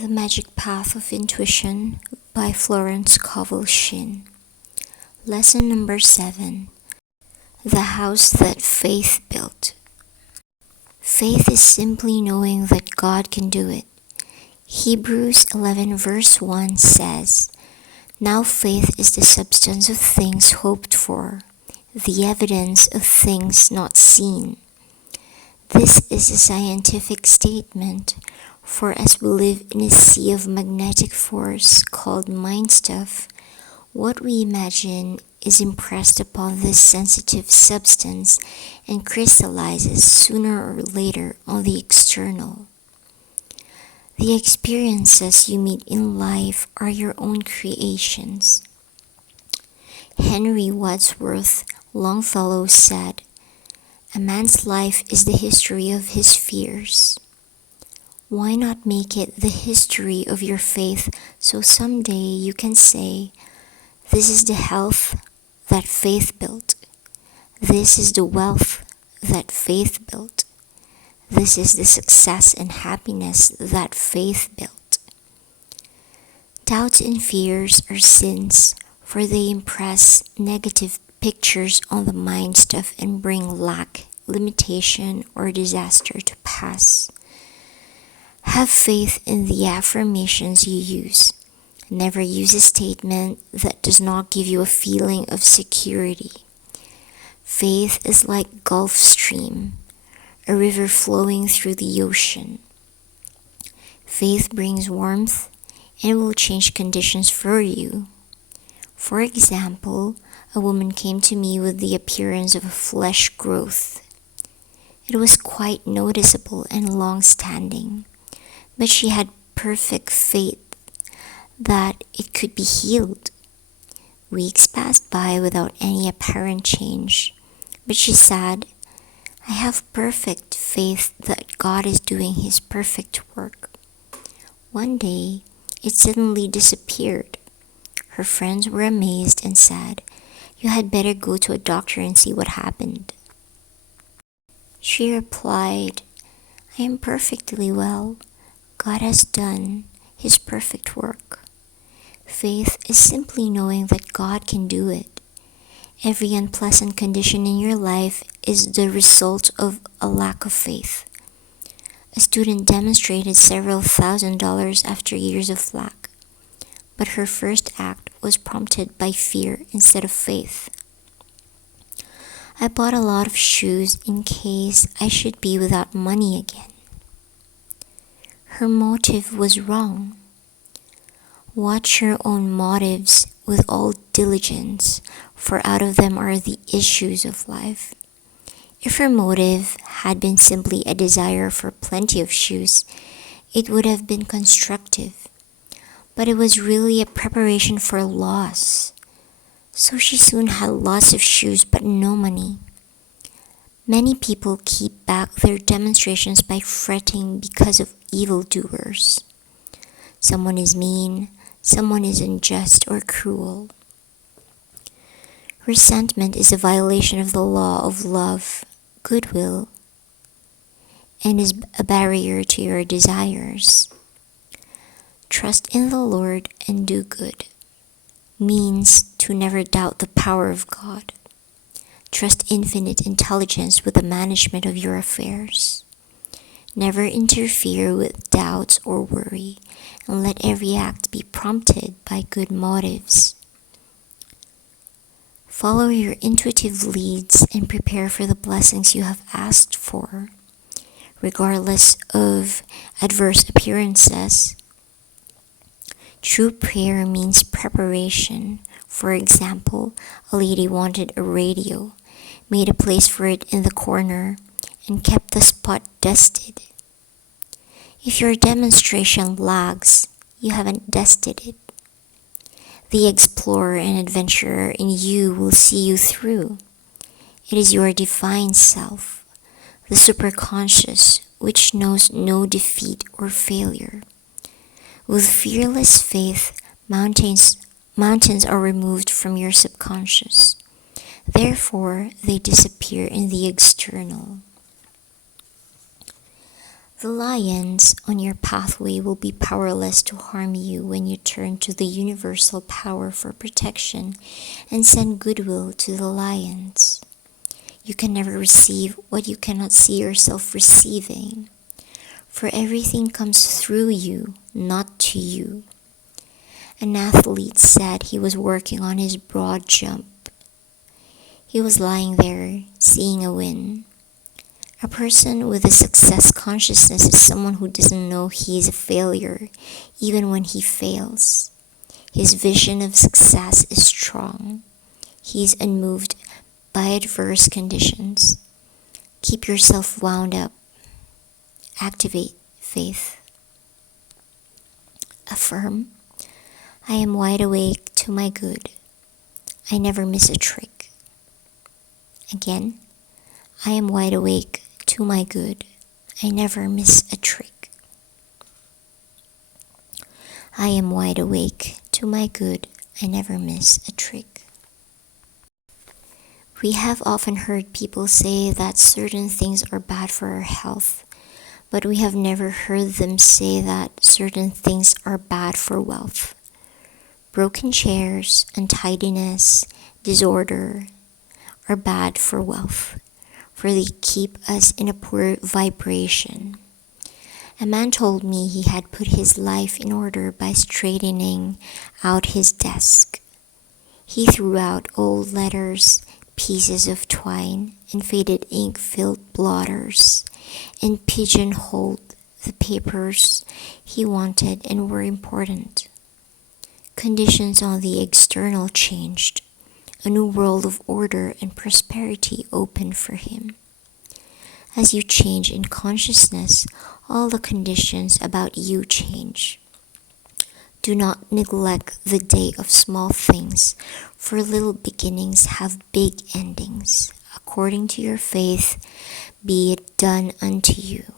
The Magic Path of Intuition by Florence Scovel Shinn. Lesson number 7. The House That Faith Built. Faith is simply knowing that God can do it. Hebrews 11 verse 1 says, "Now faith is the substance of things hoped for, the evidence of things not seen." This is a scientific statement, for as we live in a sea of magnetic force called mind stuff, what we imagine is impressed upon this sensitive substance and crystallizes sooner or later on the external. The experiences you meet in life are your own creations. Henry Wadsworth Longfellow said, "A man's life is the history of his fears." Why not make it the history of your faith so someday you can say, "This is the health that faith built. This is the wealth that faith built. This is the success and happiness that faith built." Doubts and fears are sins, for they impress negative pictures on the mind stuff and bring lack, limitation, or disaster to pass. Have faith in the affirmations you use. Never use a statement that does not give you a feeling of security. Faith is like Gulf Stream, a river flowing through the ocean. Faith brings warmth and will change conditions for you. For example, a woman came to me with the appearance of a flesh growth. It was quite noticeable and long-standing, but she had perfect faith that it could be healed. Weeks passed by without any apparent change, but she said, "I have perfect faith that God is doing His perfect work." One day, it suddenly disappeared. Her friends were amazed and said, "You had better go to a doctor and see what happened." She replied, "I am perfectly well. God has done His perfect work." Faith is simply knowing that God can do it. Every unpleasant condition in your life is the result of a lack of faith. A student demonstrated several $1,000s after years of lack, but her first act was prompted by fear instead of faith. "I bought a lot of shoes in case I should be without money again." Her motive was wrong. Watch your own motives with all diligence, for out of them are the issues of life. If her motive had been simply a desire for plenty of shoes, it would have been constructive. But it was really a preparation for loss. So she soon had lots of shoes but no money. Many people keep back their demonstrations by fretting because of evildoers. Someone is mean, someone is unjust or cruel. Resentment is a violation of the law of love, goodwill, and is a barrier to your desires. Trust in the Lord and do good means to never doubt the power of God. Trust infinite intelligence with the management of your affairs. Never interfere with doubts or worry, and let every act be prompted by good motives. Follow your intuitive leads and prepare for the blessings you have asked for, regardless of adverse appearances. True prayer means preparation. For example, a lady wanted a radio, made a place for it in the corner, and kept the spot dusted. If your demonstration lags, you haven't dusted it. The explorer and adventurer in you will see you through. It is your divine self, the superconscious, which knows no defeat or failure. With fearless faith, mountains are removed from your subconscious. Therefore, they disappear in the external. The lions on your pathway will be powerless to harm you when you turn to the universal power for protection and send goodwill to the lions. You can never receive what you cannot see yourself receiving, for everything comes through you, not to you. An athlete said he was working on his broad jump. He was lying there, seeing a win. A person with a success consciousness is someone who doesn't know he is a failure, even when he fails. His vision of success is strong. He is unmoved by adverse conditions. Keep yourself wound up. Activate faith. Affirm, I am wide awake to my good. I never miss a trick. Again, I am wide awake to my good. I never miss a trick. I am wide awake to my good. I never miss a trick. We have often heard people say that certain things are bad for our health, but we have never heard them say that certain things are bad for wealth. Broken chairs, untidiness, disorder are bad for wealth, for they keep us in a poor vibration. A man told me he had put his life in order by straightening out his desk. He threw out old letters, pieces of twine, and faded ink-filled blotters, and pigeonholed the papers he wanted and were important. Conditions on the external changed. A new world of order and prosperity opened for him. As you change in consciousness, all the conditions about you change. Do not neglect the day of small things, for little beginnings have big endings. According to your faith, be it done unto you.